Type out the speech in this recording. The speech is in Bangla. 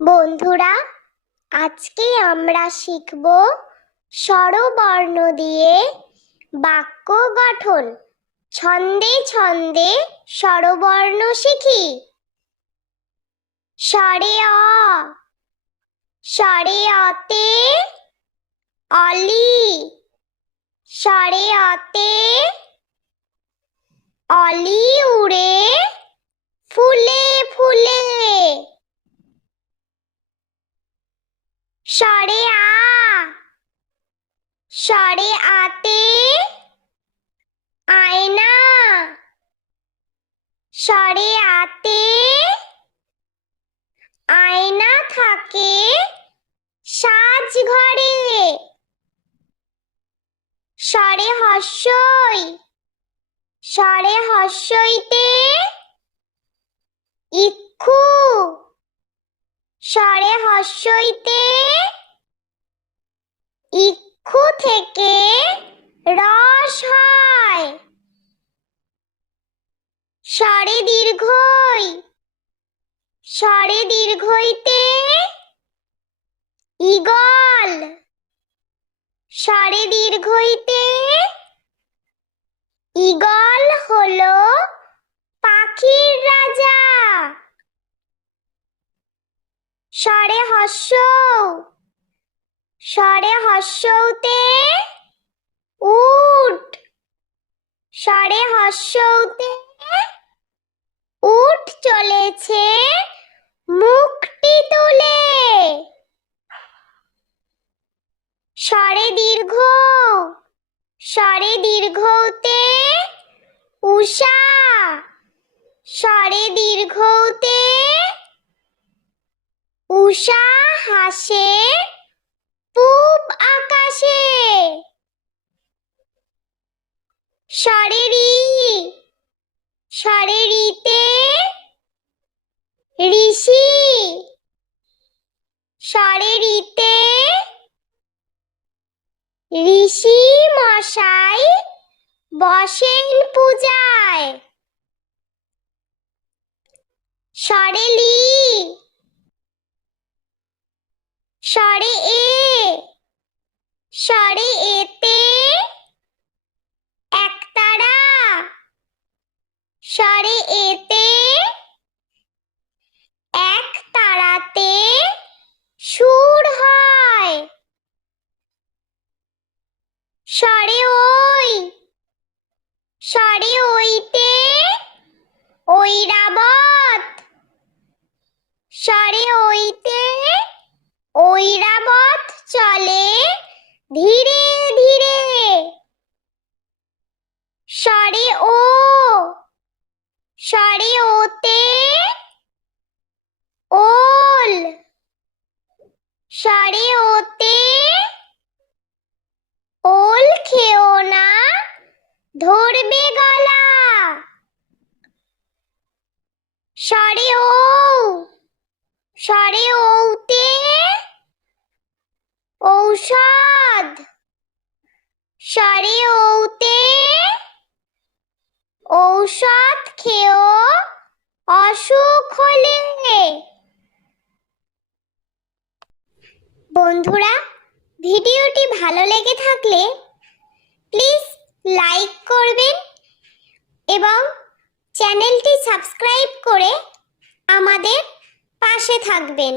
বন্ধুরা, আজকে আমরা শিখব স্বরবর্ণ দিয়ে বাক্য গঠন। ছন্দে ছন্দে স্বরবর্ণ শিখি। স্বরে অ, স্বরে অতে অলি, স্বরে অতে অলি উড়ে ফুলে ফুলে। স্বরে আ, স্বরে আতে আয়না, স্বরে আতে আয়না থাকে সাজঘরে। স্বরে হস্যই, স্বরে হস্যইতে ইক্ষু, স্বরে হস্যইতে ইক্ষু থেকে রস হয়। স্বরে দীর্ঘই, স্বরে দীর্ঘইতে ঈগল, স্বরে দীর্ঘইতে ঈগল হলো পাখির রাজা। স্বরে হস্য, স্বরে হস্যতে উট, স্বরে হস্যতে উট চলেছে মুখটি তুলে। স্বরে দীর্ঘ, স্বরে দীর্ঘতে উষা, স্বরে দীর্ঘতে উষা হাসে পূব আকাশে। স্বরে রি, স্বরে রিতে ঋষি, স্বরে রিতে ঋষি মশাই বসেন পূজায়। স্বরে লি, স্বরে এ, স্বরে এতে একতারা, স্বরে এতে এক তারাতে সুর হয়। স্বরে ওই, স্বরে ওইতে ঐরাবত, স্বরে ওইতে ঐরাবত চলে ধীরে ধীরে। স্বরে ও, স্বরে ওতে ওল, স্বরে ওতে ওল খেও না ধরবে গলা। স্বরে ও, স্বরে ওতে ঔষধ, স্বরে ওতে ঔষধ খেও অসুখ হলে। বন্ধুরা, ভিডিওটি ভালো লেগে থাকলে প্লিজ লাইক করবেন এবং চ্যানেলটি সাবস্ক্রাইব করে আমাদের পাশে থাকবেন।